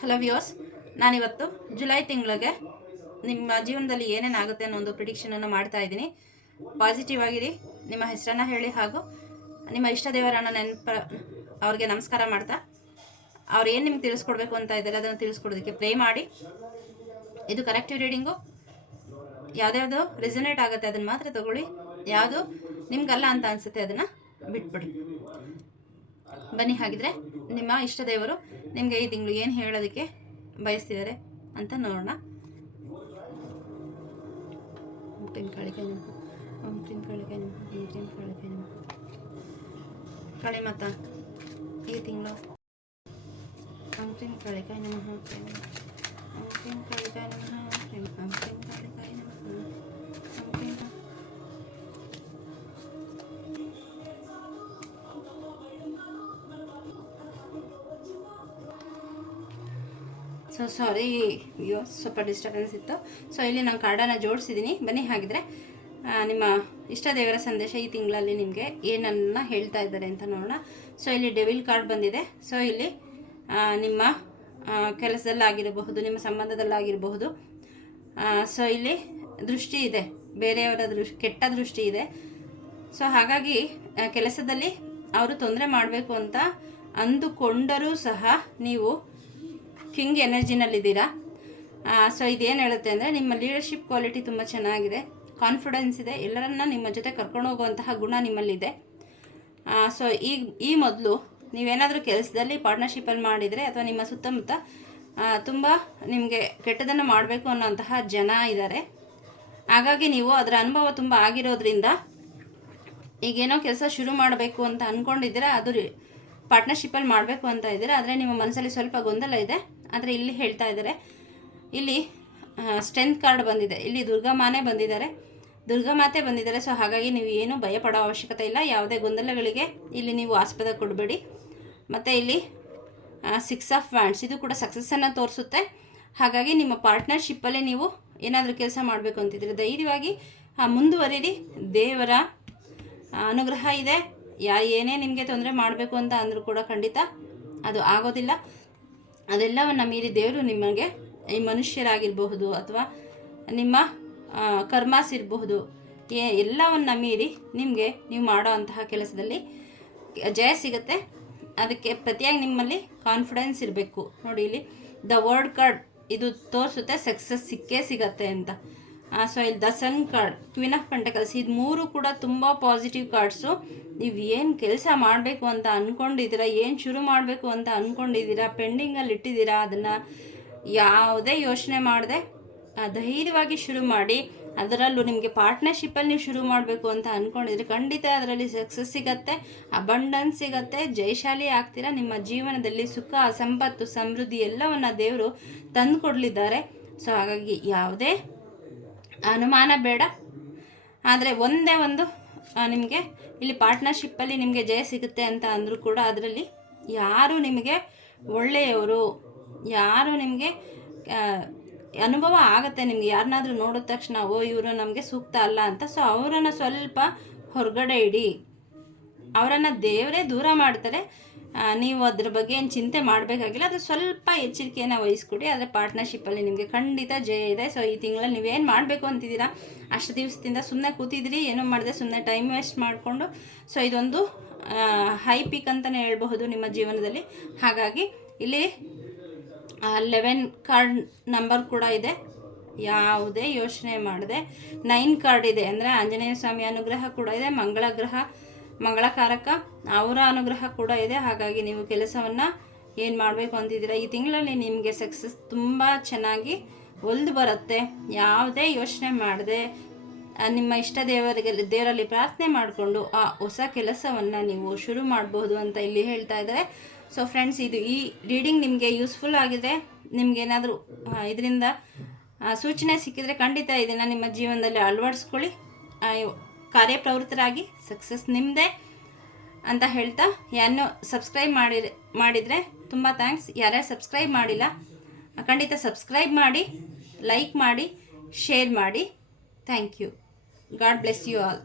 Hello views ನಾನಿವತ್ತು July ತಿಂಗಳಿಗೆ ನಿಮ್ಮ ಜೀವನದಲ್ಲಿ ಏನೇನಾಗುತ್ತೆ ಅನ್ನೋ ಒಂದು ಪ್ರಿಡಿಕ್ಷನನ್ನು ಮಾಡ್ತಾ ಇದ್ದೀನಿ. ಪಾಸಿಟಿವ್ ಆಗಿರಿ, ನಿಮ್ಮ ಹೆಸರನ್ನು ಹೇಳಿ ಹಾಗೂ ನಿಮ್ಮ ಇಷ್ಟ ದೇವರನ್ನು ನೆನಪ, ಅವ್ರಿಗೆ ನಮಸ್ಕಾರ ಮಾಡ್ತಾ. ಅವ್ರು ಏನು ನಿಮ್ಗೆ ತಿಳಿಸ್ಕೊಡ್ಬೇಕು ಅಂತ ಇದ್ದಾರೆ ಅದನ್ನು ತಿಳಿಸ್ಕೊಡೋದಕ್ಕೆ ಪ್ರೇ ಮಾಡಿ. ಇದು ಕರೆಕ್ಟಿವ್ ರೀಡಿಂಗು ಯಾವುದ್ಯಾವುದು ರೆಸನೇಟ್ ಆಗುತ್ತೆ, ಅದನ್ನು ಮಾತ್ರ ತಗೊಳ್ಳಿ. ಯಾವುದು ನಿಮ್ಗಲ್ಲ ಅಂತ ಅನಿಸುತ್ತೆ, ಅದನ್ನು ಬಿಟ್ಬಿಡಿ. ಬನ್ನಿ, ಹಾಗಿದ್ರೆ ನಿಮ್ಮ ಇಷ್ಟ ದೇವರು ನಿಮಗೆ ಈ ತಿಂಗಳು ಏನು ಹೇಳೋದಕ್ಕೆ ಬಯಸ್ತಿದ್ದಾರೆ ಅಂತ ನೋಡೋಣ. ಓಂ ಕ್ರೀಂ ಕಾಳಿಕಾಯ ನಿಮ್ಮ ಓಂ ಕ್ರೀಂ ಕಳಿ ನಮಃ ಓಂ ಕಾಳಿ ಈ ತಿಂಗಳು. ಓಂ ಕಳಿಕೆ ನಿಮ್ಮ ನಮಃ ಓಂ ಸೊ ಸಾರಿ ಅಯ್ಯೋ, ಸ್ವಲ್ಪ ಡಿಸ್ಟರ್ಬೆನ್ಸ್ ಇತ್ತು. ಸೊ ಇಲ್ಲಿ ನಾನು ಕಾರ್ಡನ್ನು ಜೋಡಿಸಿದ್ದೀನಿ ಬನ್ನಿ, ಹಾಗಿದ್ರೆ ನಿಮ್ಮ ಇಷ್ಟ ದೇವರ ಸಂದೇಶ ಈ ತಿಂಗಳಲ್ಲಿ ನಿಮಗೆ ಏನನ್ನ ಹೇಳ್ತಾ ಇದ್ದಾರೆ ಅಂತ ನೋಡೋಣ. ಸೊ ಇಲ್ಲಿ ಡೆವಿಲ್ ಕಾರ್ಡ್ ಬಂದಿದೆ. ಸೊ ಇಲ್ಲಿ ನಿಮ್ಮ ಕೆಲಸದಲ್ಲಾಗಿರಬಹುದು, ನಿಮ್ಮ ಸಂಬಂಧದಲ್ಲಾಗಿರಬಹುದು. ಸೊ ಇಲ್ಲಿ ದೃಷ್ಟಿ ಇದೆ. ಬೇರೆಯವರ ದೃಷ್ಟಿ ಕೆಟ್ಟ ದೃಷ್ಟಿ ಇದೆ. ಸೊ ಹಾಗಾಗಿ ಕೆಲಸದಲ್ಲಿ ಅವರು ತೊಂದರೆ ಮಾಡಬೇಕು ಅಂತ ಅಂದುಕೊಂಡರೂ ಸಹ ನೀವು ಕಿಂಗ್ ಎನರ್ಜಿನಲ್ಲಿದ್ದೀರಾ? ಸೊ ಇದೇನು ಹೇಳುತ್ತೆ ಅಂದರೆ ನಿಮ್ಮ ಲೀಡರ್ಶಿಪ್ ಕ್ವಾಲಿಟಿ ತುಂಬ ಚೆನ್ನಾಗಿದೆ ಕಾನ್ಫಿಡೆನ್ಸ್ ಇದೆ, ಎಲ್ಲರನ್ನ ನಿಮ್ಮ ಜೊತೆ ಕರ್ಕೊಂಡು ಹೋಗುವಂತಹ ಗುಣ ನಿಮ್ಮಲ್ಲಿದೆ. ಸೊ ಈ ಈ ಮೊದಲು ನೀವೇನಾದರೂ ಕೆಲಸದಲ್ಲಿ ಪಾರ್ಟ್ನರ್ಶಿಪ್ಪಲ್ಲಿ ಮಾಡಿದರೆ ಅಥವಾ ನಿಮ್ಮ ಸುತ್ತಮುತ್ತ ತುಂಬ ನಿಮಗೆ ಕೆಟ್ಟದನ್ನು ಮಾಡಬೇಕು ಅನ್ನೋಂತಹ ಜನ ಇದ್ದಾರೆ ಹಾಗಾಗಿ ನೀವು ಅದರ ಅನುಭವ ತುಂಬ ಆಗಿರೋದ್ರಿಂದ ಈಗೇನೋ ಕೆಲಸ ಶುರು ಮಾಡಬೇಕು ಅಂತ ಅಂದ್ಕೊಂಡಿದ್ದೀರಾ ಅದು ಪಾರ್ಟ್ನರ್ಶಿಪ್ಪಲ್ಲಿ ಮಾಡಬೇಕು ಅಂತ ಇದ್ದೀರಾ, ಆದರೆ ನಿಮ್ಮ ಮನಸ್ಸಲ್ಲಿ ಸ್ವಲ್ಪ ಗೊಂದಲ ಇದೆ. ಆದರೆ ಇಲ್ಲಿ ಹೇಳ್ತಾ ಇದ್ದಾರೆ. ಇಲ್ಲಿ ಸ್ಟ್ರೆಂತ್ ಕಾರ್ಡ್ ಬಂದಿದೆ. ಇಲ್ಲಿ ದುರ್ಗಮಾನೆ ಬಂದಿದ್ದಾರೆ. ದುರ್ಗಾಮಾತೆ ಬಂದಿದ್ದಾರೆ. ಸೊ ಹಾಗಾಗಿ ನೀವು ಏನು ಭಯಪಡೋ ಅವಶ್ಯಕತೆ ಇಲ್ಲ. ಯಾವುದೇ ಗೊಂದಲಗಳಿಗೆ ಇಲ್ಲಿ ನೀವು ಆಸ್ಪದ ಕೊಡಬೇಡಿ. ಮತ್ತು ಇಲ್ಲಿ ಸಿಕ್ಸ್ ಆಫ್ ವ್ಯಾಂಡ್ಸ್ ಇದು ಕೂಡ ಸಕ್ಸಸ್ಸನ್ನು ತೋರಿಸುತ್ತೆ. ಹಾಗಾಗಿ ನಿಮ್ಮ ಪಾರ್ಟ್ನರ್ಶಿಪ್ಪಲ್ಲೇ ನೀವು ಏನಾದರೂ ಕೆಲಸ ಮಾಡಬೇಕು ಅಂತಿದ್ರೆ ಧೈರ್ಯವಾಗಿ ಮುಂದುವರಿರಿ. ದೇವರ ಅನುಗ್ರಹ ಇದೆ. ಯಾ ಏನೇ ನಿಮಗೆ ತೊಂದರೆ ಮಾಡಬೇಕು ಅಂತ ಅಂದರೂ ಕೂಡ ಖಂಡಿತ ಅದು ಆಗೋದಿಲ್ಲ. ಅದೆಲ್ಲವನ್ನು ಮೀರಿ ದೇವರು ನಿಮಗೆ ಈ ಮನುಷ್ಯರಾಗಿರಬಹುದು ಅಥವಾ ನಿಮ್ಮ ಕರ್ಮಾಸ್ ಇರಬಹುದು ಎಲ್ಲವನ್ನು ಮೀರಿ ನಿಮಗೆ ನೀವು ಮಾಡೋ ಅಂತಹ ಕೆಲಸದಲ್ಲಿ ಜಯ ಸಿಗುತ್ತೆ. ಅದಕ್ಕೆ ಪ್ರತಿಯಾಗಿ ನಿಮ್ಮಲ್ಲಿ ಕಾನ್ಫಿಡೆನ್ಸ್ ಇರಬೇಕು. ನೋಡಿ ಇಲ್ಲಿ ದ ವರ್ಡ್ ಕಾರ್ಡ್ ಇದು ತೋರಿಸುತ್ತೆ ಸಕ್ಸಸ್ ಸಿಕ್ಕೇ ಸಿಗತ್ತೆ ಅಂತ. ಸೊ ಇಲ್ಲಿ the sun card queen of pentacles ಇದು ಮೂರು ಕೂಡ ತುಂಬ ಪಾಸಿಟಿವ್ ಕಾರ್ಡ್ಸು ನೀವು ಏನು ಕೆಲಸ ಮಾಡಬೇಕು ಅಂತ ಅಂದ್ಕೊಂಡಿದ್ದೀರಾ ಏನು ಶುರು ಮಾಡಬೇಕು ಅಂತ ಅಂದ್ಕೊಂಡಿದ್ದೀರಾ ಪೆಂಡಿಂಗಲ್ಲಿ ಇಟ್ಟಿದ್ದೀರಾ ಅದನ್ನು ಯಾವುದೇ ಯೋಚನೆ ಮಾಡದೆ ಧೈರ್ಯವಾಗಿ ಶುರು ಮಾಡಿ, ಅದರಲ್ಲೂ ನಿಮಗೆ ಪಾರ್ಟ್ನರ್ಶಿಪ್ಪಲ್ಲಿ ನೀವು ಶುರು ಮಾಡಬೇಕು ಅಂತ ಅಂದ್ಕೊಂಡಿದ್ರೆ ಖಂಡಿತ ಅದರಲ್ಲಿ ಸಕ್ಸಸ್ ಸಿಗತ್ತೆ ಅಬಂಡನ್ಸ್ ಸಿಗತ್ತೆ, ಜಯಶಾಲಿ ಆಗ್ತೀರಾ, ನಿಮ್ಮ ಜೀವನದಲ್ಲಿ ಸುಖ ಸಂಪತ್ತು ಸಮೃದ್ಧಿ ಎಲ್ಲವನ್ನು ದೇವರು ತಂದುಕೊಡ್ಲಿದ್ದಾರೆ. ಸೊ ಹಾಗಾಗಿ ಯಾವುದೇ ಅನುಮಾನ ಬೇಡ. ಆದರೆ ಒಂದೇ ಒಂದು ನಿಮಗೆ ಇಲ್ಲಿ ಪಾರ್ಟ್ನರ್ಶಿಪ್ಪಲ್ಲಿ ನಿಮಗೆ ಜಯ ಸಿಗುತ್ತೆ ಅಂತ ಅಂದರೂ ಕೂಡ ಅದರಲ್ಲಿ ಯಾರು ನಿಮಗೆ ಒಳ್ಳೆಯವರು, ಯಾರು ನಿಮಗೆ ಅನುಭವ ಆಗುತ್ತೆ ನಿಮಗೆ ಯಾರನ್ನಾದ್ರೂ ನೋಡಿದ ತಕ್ಷಣ, ಓ, ಇವರು ನಮಗೆ ಸೂಕ್ತ ಅಲ್ಲ ಅಂತ. ಸೊ ಅವರನ್ನು ಸ್ವಲ್ಪ ಹೊರಗಡೆ ಇಡಿ. ಅವರನ್ನು ದೇವರೇ ದೂರ ಮಾಡ್ತಾರೆ. ನೀವು ಅದ್ರ ಬಗ್ಗೆ ಏನು ಚಿಂತೆ ಮಾಡಬೇಕಾಗಿಲ್ಲ. ಅದು ಸ್ವಲ್ಪ ಎಚ್ಚರಿಕೆಯನ್ನು ವಹಿಸ್ಕೊಡಿ. ಆದರೆ ಪಾರ್ಟ್ನರ್ಶಿಪ್ಪಲ್ಲಿ ನಿಮಗೆ ಖಂಡಿತ ಜಯ ಇದೆ. ಸೊ ಈ ತಿಂಗಳಲ್ಲಿ ನೀವೇನು ಮಾಡಬೇಕು ಅಂತಿದ್ದೀರಾ? ಅಷ್ಟು ದಿವಸದಿಂದ ಸುಮ್ಮನೆ ಕೂತಿದ್ರಿ, ಏನೋ ಮಾಡಿದೆ ಸುಮ್ಮನೆ ಟೈಮ್ ವೇಸ್ಟ್ ಮಾಡಿಕೊಂಡು. ಸೊ ಇದೊಂದು ಹೈ ಪೀಕ್ ಅಂತಲೇ ಹೇಳ್ಬಹುದು ನಿಮ್ಮ ಜೀವನದಲ್ಲಿ. ಹಾಗಾಗಿ ಇಲ್ಲಿ ಲೆವೆನ್ ಕಾರ್ಡ್ ನಂಬರ್ ಕೂಡ ಇದೆ. ಯಾವುದೇ ಯೋಚನೆ ಮಾಡದೆ. ನೈನ್ ಕಾರ್ಡ್ ಇದೆ. ಅಂದರೆ ಆಂಜನೇಯ ಸ್ವಾಮಿ ಅನುಗ್ರಹ ಕೂಡ ಇದೆ ಮಂಗಳ ಗ್ರಹ ಮಂಗಳಕಾರಕ ಅವರ ಅನುಗ್ರಹ ಕೂಡ ಇದೆ. ಹಾಗಾಗಿ ನೀವು ಕೆಲಸವನ್ನು ಏನು ಮಾಡಬೇಕು ಅಂತಿದ್ದೀರಾ? ಈ ತಿಂಗಳಲ್ಲಿ ನಿಮಗೆ ಸಕ್ಸಸ್ ತುಂಬ ಚೆನ್ನಾಗಿ ಒಲ್ದು ಬರುತ್ತೆ. ಯಾವುದೇ ಯೋಚನೆ ಮಾಡದೆ ನಿಮ್ಮ ಇಷ್ಟ ದೇವರಿಗೆ, ದೇವರಲ್ಲಿ ಪ್ರಾರ್ಥನೆ ಮಾಡಿಕೊಂಡು ಆ ಹೊಸ ಕೆಲಸವನ್ನು ನೀವು ಶುರು ಮಾಡಬಹುದು ಅಂತ ಇಲ್ಲಿ ಹೇಳ್ತಾ ಇದ್ದಾರೆ. ಸೊ ಫ್ರೆಂಡ್ಸ್ ಇದು ಈ ರೀಡಿಂಗ್ ನಿಮಗೆ ಯೂಸ್ಫುಲ್ ಆಗಿದೆ. ನಿಮಗೇನಾದರೂ ಇದರಿಂದ ಸೂಚನೆ ಸಿಕ್ಕಿದರೆ ಖಂಡಿತ ಇದನ್ನು ನಿಮ್ಮ ಜೀವನದಲ್ಲಿ ಅಳವಡಿಸ್ಕೊಳ್ಳಿ. ಕಾರ್ಯಪ್ರವೃತ್ತರಾಗಿ ಸಕ್ಸಸ್ ನಿಮ್ಮದೇ ಅಂತ ಹೇಳ್ತಾ ಯಾರನ್ನೂ ಸಬ್ಸ್ಕ್ರೈಬ್ ಮಾಡಿ ಮಾಡಿದರೆ ತುಂಬ ಥ್ಯಾಂಕ್ಸ್ ಯಾರ್ಯಾರು ಸಬ್ಸ್ಕ್ರೈಬ್ ಮಾಡಿಲ್ಲ, ಖಂಡಿತ ಸಬ್ಸ್ಕ್ರೈಬ್ ಮಾಡಿ ಲೈಕ್ ಮಾಡಿ ಶೇರ್ ಮಾಡಿ. Thank you god bless you all